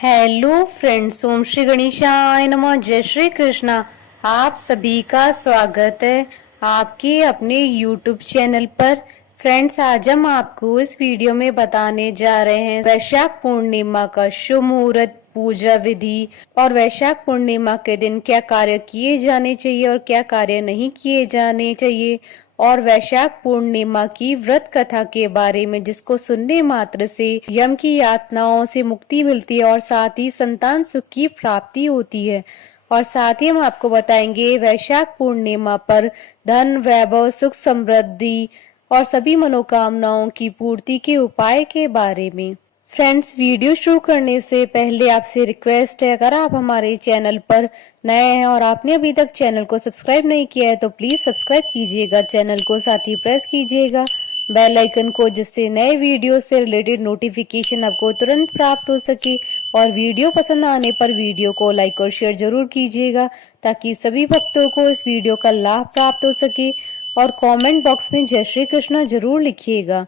Hello friends, ओम श्री गणेशाय नमः। जय श्री कृष्णा। आप सभी का स्वागत है आपके अपने यूट्यूब चैनल पर। फ्रेंड्स, आज हम आपको इस वीडियो में बताने जा रहे हैं वैशाख पूर्णिमा का शुभ मुहूर्त, पूजा विधि और वैशाख पूर्णिमा के दिन क्या कार्य किए जाने चाहिए और क्या कार्य नहीं किए जाने चाहिए, और वैशाख पूर्णिमा की व्रत कथा के बारे में, जिसको सुनने मात्र से यम की यातनाओं से मुक्ति मिलती है और साथ ही संतान सुख की प्राप्ति होती है। और साथ ही हम आपको बताएंगे वैशाख पूर्णिमा पर धन, वैभव, सुख, समृद्धि और सभी मनोकामनाओं की पूर्ति के उपाय के बारे में। फ्रेंड्स, वीडियो शुरू करने से पहले आपसे रिक्वेस्ट है, अगर आप हमारे चैनल पर नए हैं और आपने अभी तक चैनल को सब्सक्राइब नहीं किया है तो प्लीज सब्सक्राइब कीजिएगा चैनल को, साथ ही प्रेस कीजिएगा बेल आइकन को, जिससे नए वीडियो से रिलेटेड नोटिफिकेशन आपको तुरंत प्राप्त हो सके। और वीडियो पसंद आने पर वीडियो को लाइक और शेयर जरूर कीजिएगा ताकि सभी भक्तों को इस वीडियो का लाभ प्राप्त हो सके। और कमेंट बॉक्स में जय श्री कृष्णा जरूर लिखिएगा।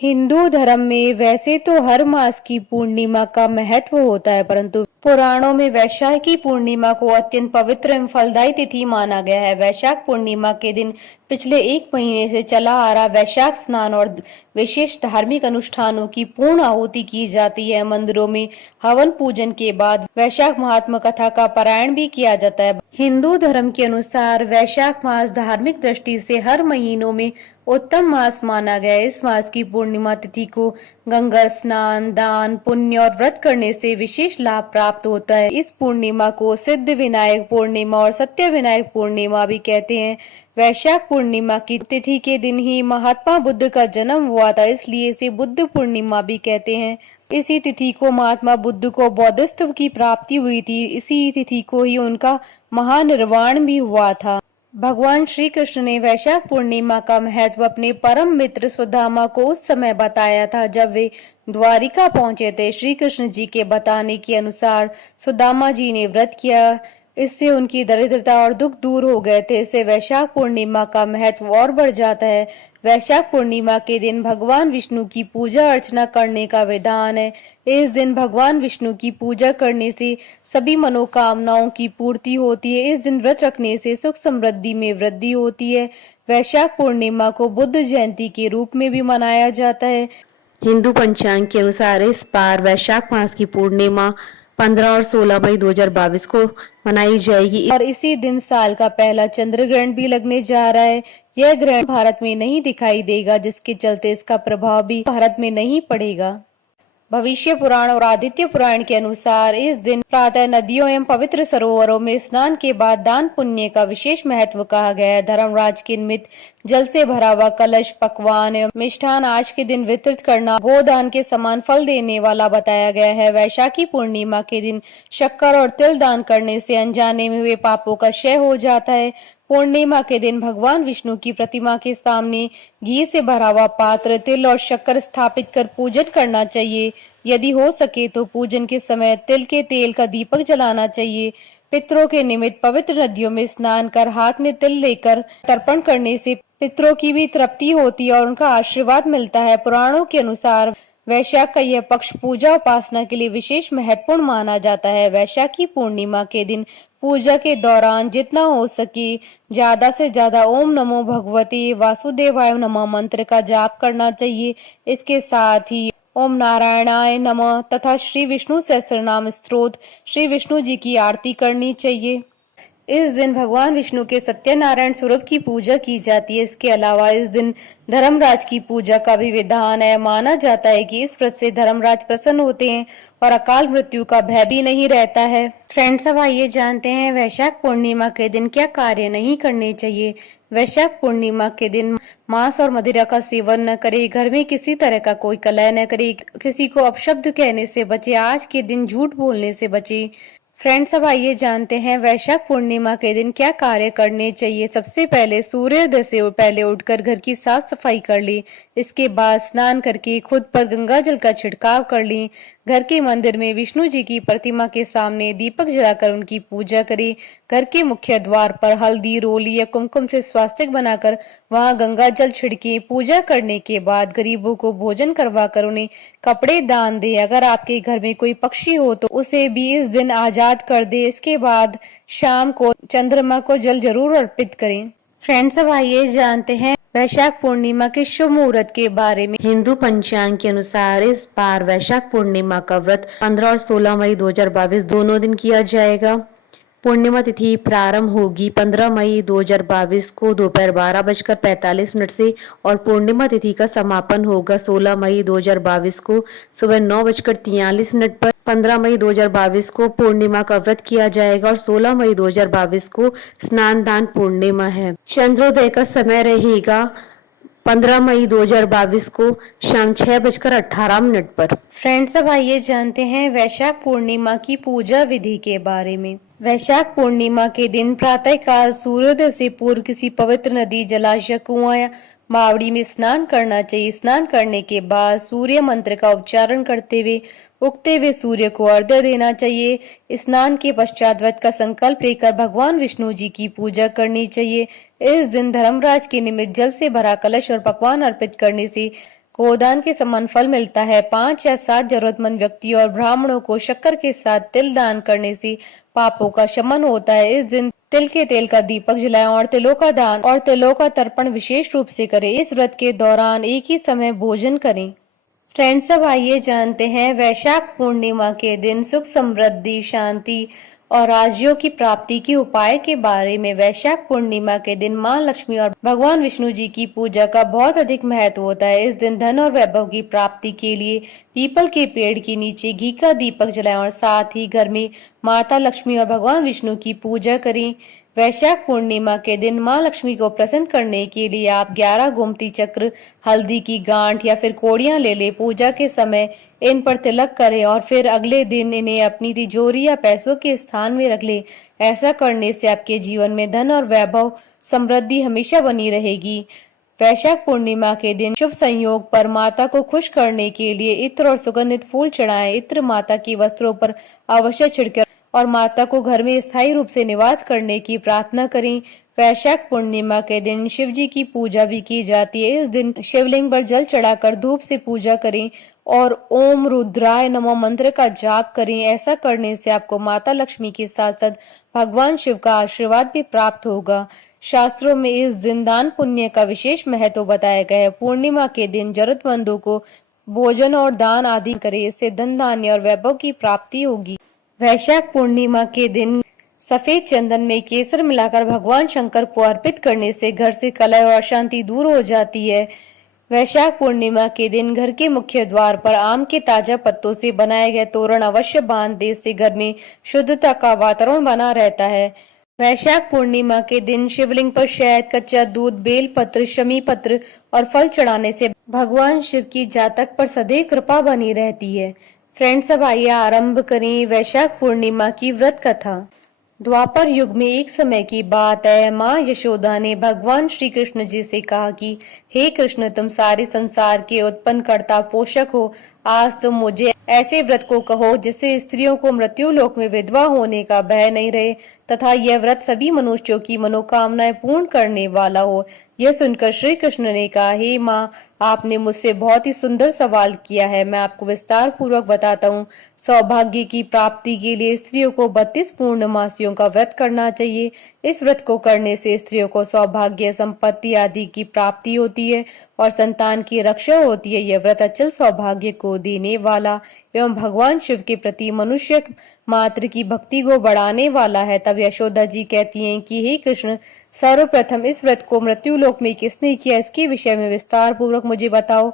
हिंदू धर्म में वैसे तो हर मास की पूर्णिमा का महत्व होता है, परंतु पुराणों में वैशाख की पूर्णिमा को अत्यंत पवित्र एवं फलदायी तिथि माना गया है। वैशाख पूर्णिमा के दिन पिछले 1 महीने से चला आ रहा वैशाख स्नान और विशेष धार्मिक अनुष्ठानों की पूर्ण आहुति की जाती है। मंदिरों में हवन पूजन के बाद वैशाख महात्मा कथा का पारायण भी किया जाता है। हिंदू धर्म के अनुसार वैशाख मास धार्मिक दृष्टि से हर महीनों में उत्तम मास माना गया है। इस मास की पूर्णिमा तिथि को गंगा स्नान, दान, पुण्य और व्रत करने से विशेष लाभ प्राप्त होता है। इस पूर्णिमा को सिद्ध विनायक पूर्णिमा और सत्य विनायक पूर्णिमा भी कहते हैं। वैशाख पूर्णिमा की तिथि के दिन ही महात्मा बुद्ध का जन्म हुआ था, इसलिए इसे बुद्ध पूर्णिमा भी कहते हैं। इसी तिथि को महात्मा बुद्ध को बौद्धत्व की प्राप्ति हुई थी। इसी तिथि को ही उनका महानिर्वाण भी हुआ था। भगवान श्री कृष्ण ने वैशाख पूर्णिमा का महत्व अपने परम मित्र सुदामा को उस समय बताया था जब वे द्वारिका पहुंचे थे। श्री कृष्ण जी के बताने के अनुसार सुदामा जी ने व्रत किया, इससे उनकी दरिद्रता और दुख दूर हो गए थे। इससे वैशाख पूर्णिमा का महत्व और बढ़ जाता है। वैशाख पूर्णिमा के दिन भगवान विष्णु की पूजा अर्चना करने का विधान है। इस दिन भगवान विष्णु की पूजा करने से सभी मनोकामनाओं की पूर्ति होती है। इस दिन व्रत रखने से सुख समृद्धि में वृद्धि होती है। वैशाख पूर्णिमा को बुद्ध जयंती के रूप में भी मनाया जाता है। हिंदू पंचांग के अनुसार इस बार वैशाख मास की पूर्णिमा 15 और 16 मई 2022 को मनाई जाएगी और इसी दिन साल का पहला चंद्र ग्रहण भी लगने जा रहा है। यह ग्रहण भारत में नहीं दिखाई देगा, जिसके चलते इसका प्रभाव भी भारत में नहीं पड़ेगा। भविष्य पुराण और आदित्य पुराण के अनुसार इस दिन प्रातः नदियों एवं पवित्र सरोवरों में स्नान के बाद दान पुण्य का विशेष महत्व कहा गया है। धर्मराज के निमित्त जल से भरा हुआ कलश, पकवान एवं मिष्ठान आज के दिन वितरित करना गोदान के समान फल देने वाला बताया गया है। वैशाखी पूर्णिमा के दिन शक्कर और तिल दान करने से अनजाने में हुए पापों का क्षय हो जाता है। पूर्णिमा के दिन भगवान विष्णु की प्रतिमा के सामने घी से भरा हुआ पात्र, तिल और शक्कर स्थापित कर पूजन करना चाहिए। यदि हो सके तो पूजन के समय तिल के तेल का दीपक जलाना चाहिए। पितरों के निमित्त पवित्र नदियों में स्नान कर हाथ में तिल लेकर तर्पण करने से पितरों की भी तृप्ति होती है और उनका आशीर्वाद मिलता है। पुराणों के अनुसार वैशाख का यह पक्ष पूजा उपासना के लिए विशेष महत्वपूर्ण माना जाता है। वैशाखी पूर्णिमा के दिन पूजा के दौरान जितना हो सके ज्यादा से ज्यादा ओम नमो भगवते वासुदेवाय नमः मंत्र का जाप करना चाहिए। इसके साथ ही ओम नारायणाय नमः तथा श्री विष्णु सहस्त्रनाम स्तोत्र, श्री विष्णु जी की आरती करनी चाहिए। इस दिन भगवान विष्णु के सत्यनारायण स्वरूप की पूजा की जाती है। इसके अलावा इस दिन धर्मराज की पूजा का भी विधान है। माना जाता है कि इस व्रत से धर्मराज प्रसन्न होते हैं और अकाल मृत्यु का भय भी नहीं रहता है। फ्रेंड्स, अब आइए जानते हैं वैशाख पूर्णिमा के दिन क्या कार्य नहीं करने चाहिए। वैशाख पूर्णिमा के दिन मांस और मदिरा का सेवन न करे, घर में किसी तरह का कोई कलह न करे, किसी को अपशब्द कहने से बचे, आज के दिन झूठ बोलने से बचे। फ्रेंड्स, अब आइए जानते हैं वैशाख पूर्णिमा के दिन क्या कार्य करने चाहिए। सबसे पहले सूर्योदय से पहले उठकर घर की साफ सफाई कर ली। इसके बाद स्नान करके खुद पर गंगा जल का छिड़काव कर ली। घर के मंदिर में विष्णु जी की प्रतिमा के सामने दीपक जलाकर उनकी पूजा करें। घर के मुख्य द्वार पर हल्दी, रोली या कुमकुम से स्वास्तिक बनाकर वहां गंगा जल छिड़के। पूजा करने के बाद गरीबों को भोजन करवाकर उन्हें कपड़े दान दे। अगर आपके घर में कोई पक्षी हो तो उसे भी इस दिन आजाद कर दे। इसके बाद शाम को चंद्रमा को जल जरूर अर्पित करें। फ्रेंड्स, अब आइए जानते हैं वैशाख पूर्णिमा के शुभ मुहूर्त के बारे में। हिंदू पंचांग के अनुसार इस बार वैशाख पूर्णिमा का व्रत 15 और 16 मई 2022 दोनों दिन किया जाएगा। पूर्णिमा तिथि प्रारंभ होगी 15 मई 2022 को दोपहर 12:45 से और पूर्णिमा तिथि का समापन होगा 16 मई 2022 को सुबह 9:43 पर। 15 मई 2022 को पूर्णिमा का व्रत किया जाएगा और 16 मई 2022 को स्नान दान पूर्णिमा है। चंद्रोदय का समय रहेगा 15 मई 2022 को शाम 6:18 पर। फ्रेंड्स, अब आइए जानते हैं वैशाख पूर्णिमा की पूजा विधि के बारे में। वैशाख पूर्णिमा के दिन प्रातःकाल सूर्योदय से पूर्व किसी पवित्र नदी, जलाशय, कुआं या बावड़ी में स्नान करना चाहिए। स्नान करने के बाद सूर्य मंत्र का उच्चारण करते हुए उगते हुए सूर्य को अर्घ्य देना चाहिए। स्नान के पश्चात व्रत का संकल्प लेकर भगवान विष्णु जी की पूजा करनी चाहिए। इस दिन धर्मराज के निमित्त जल से भरा कलश और पकवान अर्पित करने से गोदान के समान फल मिलता है। 5 या 7 जरूरतमंद व्यक्तियों और ब्राह्मणों को शक्कर के साथ तिल दान करने से पापों का शमन होता है। इस दिन तिल के तेल का दीपक जलाएं और तिलों का दान और तिलों का तर्पण विशेष रूप से करें। इस व्रत के दौरान एक ही समय भोजन करें। फ्रेंड्स, अब आइए जानते हैं वैशाख पूर्णिमा के दिन सुख, समृद्धि, शांति और राज्यों की प्राप्ति के उपाय के बारे में। वैशाख पूर्णिमा के दिन मां लक्ष्मी और भगवान विष्णु जी की पूजा का बहुत अधिक महत्व होता है। इस दिन धन और वैभव की प्राप्ति के लिए पीपल के पेड़ के नीचे घी का दीपक जलाएं और साथ ही घर में माता लक्ष्मी और भगवान विष्णु की पूजा करें। वैशाख पूर्णिमा के दिन मां लक्ष्मी को प्रसन्न करने के लिए आप 11 गोमती चक्र, हल्दी की गांठ या फिर कोड़ियां ले ले। पूजा के समय इन पर तिलक करें और फिर अगले दिन इन्हें अपनी तिजोरी या पैसों के स्थान में रख ले। ऐसा करने से आपके जीवन में धन और वैभव, समृद्धि हमेशा बनी रहेगी। वैशाख पूर्णिमा के दिन शुभ संयोग पर माता को खुश करने के लिए इत्र और सुगंधित फूल चढ़ाएं। इत्र माता की वस्त्रों पर अवश्य छिड़के और माता को घर में स्थायी रूप से निवास करने की प्रार्थना करें। वैशाख पूर्णिमा के दिन शिव जी की पूजा भी की जाती है। इस दिन शिवलिंग पर जल चढ़ाकर धूप से पूजा करें और ओम रुद्राय नमः मंत्र का जाप करें। ऐसा करने से आपको माता लक्ष्मी के साथ साथ भगवान शिव का आशीर्वाद भी प्राप्त होगा। शास्त्रों में इस दिन दान पुण्य का विशेष महत्व बताया गया है। पूर्णिमा के दिन जरूरतमंदों को भोजन और दान आदि करें। इससे धन, धान्य और वैभव की प्राप्ति होगी। वैशाख पूर्णिमा के दिन सफेद चंदन में केसर मिलाकर भगवान शंकर को अर्पित करने से घर से कलह और अशांति दूर हो जाती है। वैशाख पूर्णिमा के दिन घर के मुख्य द्वार पर आम के ताजा पत्तों से बनाए गए तोरण अवश्य बांध दे। इससे घर में शुद्धता का वातावरण बना रहता है। वैशाख पूर्णिमा के दिन शिवलिंग पर शहद, कच्चा दूध, बेल पत्र, शमी पत्र और फल चढ़ाने से भगवान शिव की जातक पर सदैव कृपा बनी रहती है। फ्रेंड्स, अब आइए आरंभ करें वैशाख पूर्णिमा की व्रत कथा। द्वापर युग में एक समय की बात है। माँ यशोदा ने भगवान श्री कृष्ण जी से कहा कि हे कृष्ण, तुम सारे संसार के उत्पन्न कर्ता पोषक हो। आज तुम मुझे ऐसे व्रत को कहो जिससे स्त्रियों को मृत्यु लोक में विधवा होने का भय नहीं रहे तथा यह व्रत सभी मनुष्यों की मनोकामनाएं पूर्ण करने वाला हो। यह सुनकर श्री कृष्ण ने कहा, हे माँ, आपने मुझसे बहुत ही सुंदर सवाल किया है। मैं आपको विस्तार पूर्वक बताता हूँ। सौभाग्य की प्राप्ति के लिए स्त्रियों को 32 पूर्णमासियों का व्रत करना चाहिए। इस व्रत को करने से स्त्रियों को सौभाग्य, संपत्ति आदि की प्राप्ति होती है और संतान की रक्षा होती है। यह व्रत अचल सौभाग्य को देने वाला एवं भगवान शिव के प्रति मनुष्य मात्र की भक्ति को बढ़ाने वाला है। तब यशोदा जी कहती हैं कि हे कृष्ण, सर्वप्रथम इस व्रत को मृत्युलोक में किसने किया, इसके विषय में विस्तार पूर्वक मुझे बताओ।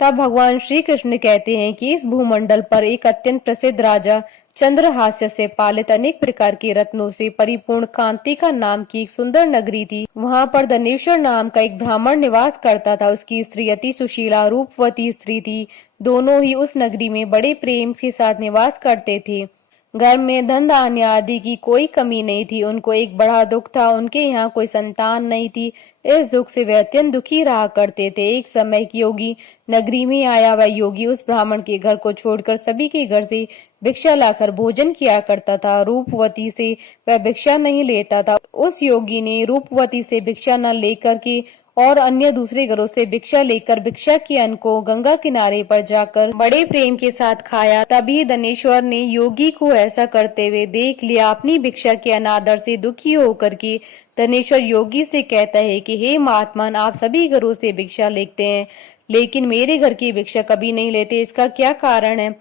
तब भगवान श्री कृष्ण कहते हैं कि इस भूमंडल पर एक अत्यंत प्रसिद्ध राजा चंद्रहास्य से पालित अनेक प्रकार के रत्नों से परिपूर्ण कांतिका नाम की एक सुंदर नगरी थी। वहां पर धनेश्वर नाम का एक ब्राह्मण निवास करता था। उसकी स्त्री अति सुशीला रूपवती स्त्री थी। दोनों ही उस नगरी में बड़े प्रेम के साथ निवास करते थे। घर में धन धान्य आदि की कोई कमी नहीं थी। उनको एक बड़ा दुख था, उनके यहाँ कोई संतान नहीं थी। इस दुख से वे अत्यंत दुखी रहा करते थे। एक समय एक योगी नगरी में आया। वह योगी उस ब्राह्मण के घर को छोड़कर सभी के घर से भिक्षा लाकर भोजन किया करता था। रूपवती से वह भिक्षा नहीं लेता था। उस योगी ने रूपवती से भिक्षा न लेकर के और अन्य दूसरे घरों से भिक्षा लेकर भिक्षा के अन्न को गंगा किनारे पर जाकर बड़े प्रेम के साथ खाया। तभी धनेश्वर ने योगी को ऐसा करते हुए देख लिया। अपनी भिक्षा के अनादर से दुखी होकर के धनेश्वर योगी से कहता है कि हे महात्मन, आप सभी घरों से भिक्षा लेते हैं, लेकिन मेरे घर की भिक्षा कभी नहीं लेते, इसका क्या कारण है?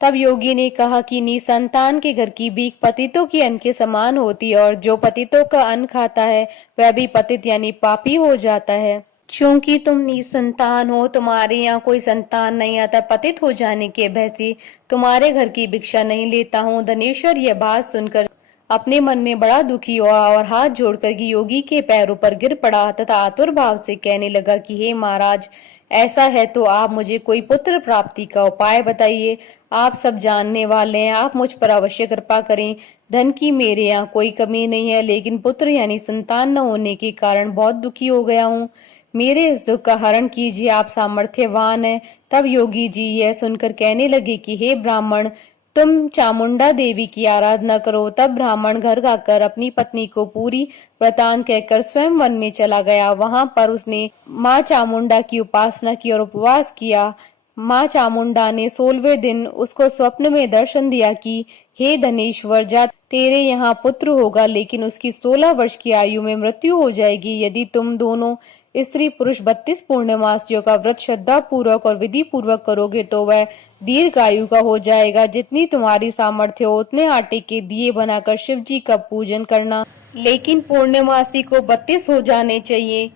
तब योगी ने कहा कि निसंतान के घर की भीख पतितों के अन्न के समान होती है, और जो पतितों का अन्न खाता है वह भी पतित यानी पापी हो जाता है। क्योंकि तुम निसंतान हो, तुम्हारे यहाँ कोई संतान नहीं आता, पतित हो जाने के भय से तुम्हारे घर की भिक्षा नहीं लेता हूँ। धनेश्वर यह बात सुनकर अपने मन में बड़ा दुखी हुआ और हाथ जोड़कर योगी के पैरों पर गिर पड़ा तथा आतुर भाव से कहने लगा कि हे महाराज, ऐसा है तो आप मुझे कोई पुत्र प्राप्ति का उपाय बताइए। आप सब जानने वाले हैं, आप मुझ पर अवश्य कृपा करें। धन की मेरे यहाँ कोई कमी नहीं है, लेकिन पुत्र यानी संतान न होने के कारण बहुत दुखी हो गया हूँ। मेरे इस दुख का हरण कीजिए, आप सामर्थ्यवान हैं। तब योगी जी यह सुनकर कहने लगे कि हे ब्राह्मण, तुम चामुंडा देवी की आराधना करो। तब ब्राह्मण घर आकर अपनी पत्नी को पूरी वृतांत कहकर स्वयं वन में चला गया। वहां पर उसने माँ चामुंडा की उपासना की और उपवास किया। माँ चामुंडा ने 16वें दिन उसको स्वप्न में दर्शन दिया कि हे धनेश्वर, जा तेरे यहाँ पुत्र होगा, लेकिन उसकी 16 वर्ष की आयु में मृत्यु हो जाएगी। यदि तुम दोनों स्त्री पुरुष 32 पूर्णमासियों का व्रत श्रद्धा पूर्वक और विधि पूर्वक करोगे तो वह दीर्घायु का हो जाएगा। जितनी तुम्हारी सामर्थ्य हो उतने आटे के दिए बनाकर शिव जी का पूजन करना, लेकिन पूर्णमासी को 32 हो जाने चाहिए।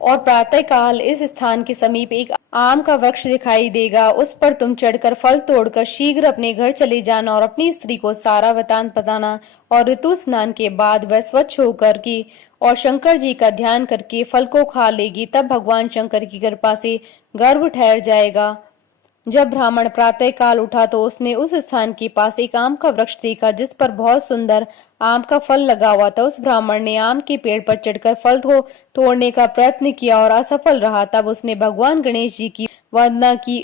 और प्रातः काल इस स्थान के समीप एक आम का वृक्ष दिखाई देगा, उस पर तुम चढ़कर फल तोड़कर शीघ्र अपने घर चले जाना और अपनी स्त्री को सारा वृतांत बताना। और ऋतु स्नान के बाद वह स्वच्छ होकर के और शंकर जी का ध्यान करके फल को खा लेगी। तब भगवान शंकर की कृपा से गर्भ ठहर जाएगा। जब ब्राह्मण प्रातः काल उठा तो उसने उस स्थान के पास एक आम का वृक्ष देखा जिस पर बहुत सुंदर आम का फल लगा हुआ था। उस ब्राह्मण ने आम के पेड़ पर चढ़कर फल को तोड़ने का प्रयत्न किया और असफल रहा। तब उसने भगवान गणेश जी की वंदना की।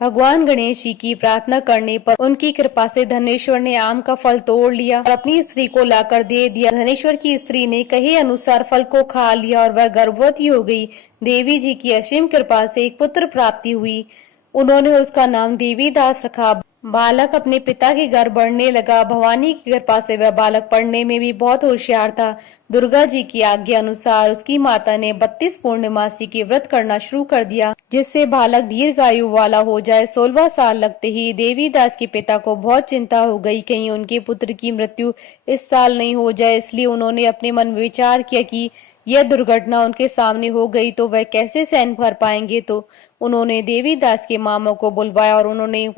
भगवान गणेश जी की प्रार्थना करने पर उनकी कृपा से धनेश्वर ने आम का फल तोड़ लिया और अपनी स्त्री को लाकर दे दिया। धनेश्वर की स्त्री ने कहे अनुसार फल को खा लिया और वह गर्भवती हो गई। देवी जी की असीम कृपा से एक पुत्र प्राप्ति हुई। उन्होंने उसका नाम देवीदास रखा। बालक अपने पिता के घर बढ़ने लगा। भवानी की कृपा से वह बालक पढ़ने में भी बहुत होशियार था। दुर्गा जी की आज्ञा अनुसार उसकी माता ने 32 पूर्णमासी के व्रत करना शुरू कर दिया, जिससे बालक दीर्घायु वाला हो जाए। 16वां साल लगते ही देवीदास के पिता को बहुत चिंता हो गई, कहीं उनके पुत्र की मृत्यु इस साल नहीं हो जाए। इसलिए उन्होंने अपने मन में विचार किया कि यह दुर्घटना उनके सामने हो गई तो वह कैसे सहन कर पाएंगे। तो उन्होंने देवीदास के मामा को बुलवाया और उन्होंने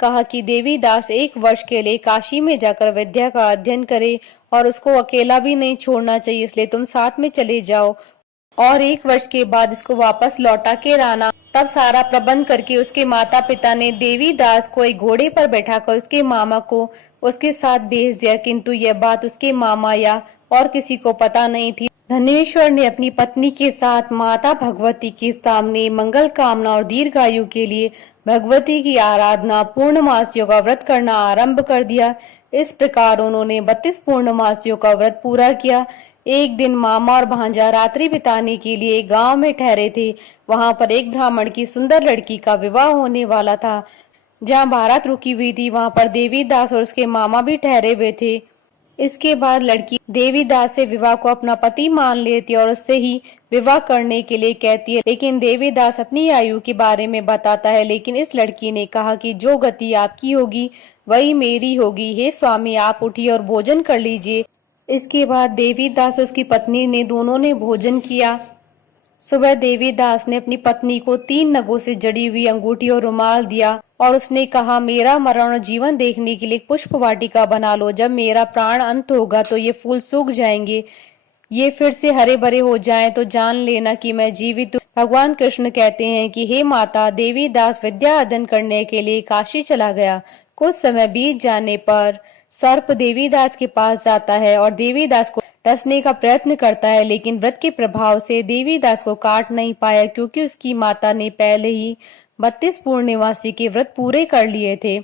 कहा कि देवीदास 1 वर्ष के लिए काशी में जाकर विद्या का अध्ययन करे और उसको अकेला भी नहीं छोड़ना चाहिए, इसलिए तुम साथ में चले जाओ और 1 वर्ष के बाद इसको वापस लौटा के लाना। तब सारा प्रबंध करके उसके माता पिता ने देवीदास को एक घोड़े पर बैठाकर उसके मामा को उसके साथ भेज दिया, किंतु यह बात उसके मामा या और किसी को पता नहीं थी। धनेश्वर ने अपनी पत्नी के साथ माता भगवती के सामने मंगल कामना और दीर्घायु के लिए भगवती की आराधना पूर्णमासियों का व्रत करना आरंभ कर दिया। इस प्रकार उन्होंने 32 पूर्णमासियों का व्रत पूरा किया। एक दिन मामा और भांजा रात्रि बिताने के लिए गांव में ठहरे थे। वहां पर एक ब्राह्मण की सुंदर लड़की का विवाह होने वाला था। जहां बारात रुकी हुई थी वहां पर देवीदास और उसके मामा भी ठहरे हुए थे। इसके बाद लड़की देवीदास से विवाह को अपना पति मान लेती है और उससे ही विवाह करने के लिए कहती है, लेकिन देवीदास अपनी आयु के बारे में बताता है। लेकिन इस लड़की ने कहा कि जो गति आपकी होगी वही मेरी होगी। हे स्वामी, आप उठिए और भोजन कर लीजिए। इसके बाद देवीदास उसकी पत्नी ने दोनों ने भोजन किया। सुबह देवीदास ने अपनी पत्नी को 3 नगों से जड़ी हुई अंगूठी और रुमाल दिया और उसने कहा, मेरा मरण और जीवन देखने के लिए पुष्प वाटिका बना लो। जब मेरा प्राण अंत होगा तो ये फूल सूख जाएंगे, ये फिर से हरे भरे हो जाएं तो जान लेना कि मैं जीवित हूँ। भगवान कृष्ण कहते हैं कि हे माता, देवीदास विद्या अध्ययन करने के लिए काशी चला गया। कुछ समय बीत जाने पर सर्प देवीदास के पास जाता है और देवीदास को डसने का प्रयत्न करता है, लेकिन व्रत के प्रभाव से देवीदास को काट नहीं पाया, क्योंकि उसकी माता ने पहले ही 32 पूर्णिमासी के व्रत पूरे कर लिए थे।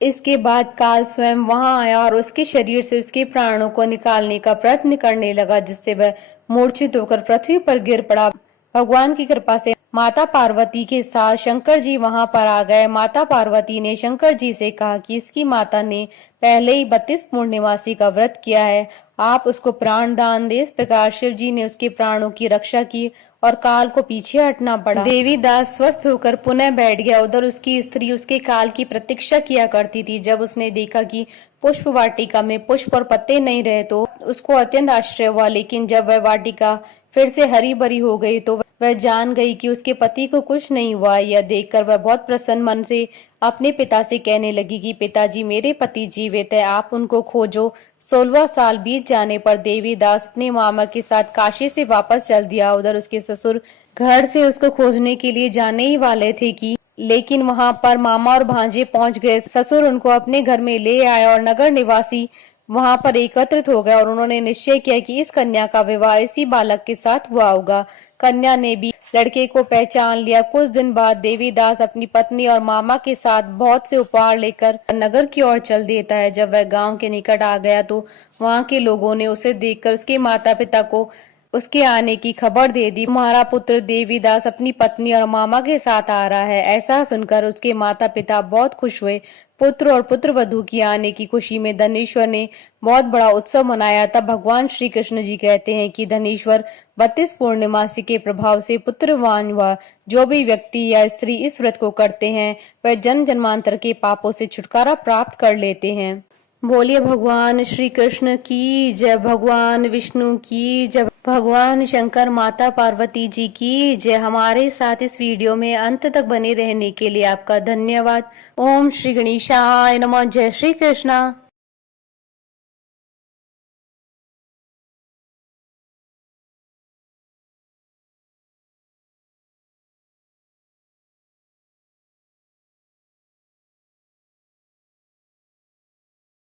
इसके बाद काल स्वयं वहां आया और उसके शरीर से उसके प्राणों को निकालने का प्रयत्न करने लगा, जिससे वह मूर्छित होकर पृथ्वी पर गिर पड़ा। भगवान की कृपा से माता पार्वती के साथ शंकर जी वहां पर आ गए। माता पार्वती ने शंकर जी से कहा कि इसकी माता ने पहले ही 32 पूर्णिमासी का व्रत किया है, आप उसको प्राण दान दे। इस प्रकार शिव जी ने उसके प्राणों की रक्षा की और काल को पीछे हटना पड़ा। देवीदास स्वस्थ होकर पुनः बैठ गया। उधर उसकी स्त्री उसके काल की प्रतीक्षा किया करती थी। जब उसने देखा कि पुष्प वाटिका में पुष्प और पत्ते नहीं रहे तो उसको अत्यंत आश्चर्य हुआ, लेकिन जब वह वाटिका फिर से हरी भरी हो गई तो वह जान गई कि उसके पति को कुछ नहीं हुआ। यह देखकर वह बहुत प्रसन्न मन से अपने पिता से कहने लगी कि पिताजी, मेरे पति जीवित है, आप उनको खोजो। 16 साल बीत जाने पर देवीदास अपने मामा के साथ काशी से वापस चल दिया। उधर उसके ससुर घर से उसको खोजने के लिए जाने ही वाले थे कि लेकिन वहां पर मामा और भांजे पहुंच गए। ससुर उनको अपने घर में ले आया और नगर निवासी वहां पर एकत्रित हो गए और उन्होंने निश्चय किया कि इस कन्या का विवाह इसी बालक के साथ हुआ होगा। कन्या ने भी लड़के को पहचान लिया। कुछ दिन बाद देवीदास अपनी पत्नी और मामा के साथ बहुत से उपहार लेकर नगर की ओर चल देता है। जब वह गांव के निकट आ गया तो वहां के लोगों ने उसे देखकर उसके माता पिता को उसके आने की खबर दे दी। तुम्हारा पुत्र देवीदास अपनी पत्नी और मामा के साथ आ रहा है। ऐसा सुनकर उसके माता पिता बहुत खुश हुए। पुत्र और पुत्र वधू की आने की खुशी में धनेश्वर ने बहुत बड़ा उत्सव मनाया। तब भगवान श्री कृष्ण जी कहते हैं कि धनेश्वर 32 पूर्णिमासी के प्रभाव से पुत्रवान हुआ। जो भी व्यक्ति या स्त्री इस व्रत को करते हैं वह जन्म जन्मांतर के पापों से छुटकारा प्राप्त कर लेते हैं। बोलिए भगवान श्री कृष्ण की जय, भगवान विष्णु की जय, भगवान शंकर माता पार्वती जी की जय। हमारे साथ इस वीडियो में अंत तक बने रहने के लिए आपका धन्यवाद। ओम श्री गणेशाय नमः। जय श्री कृष्णा।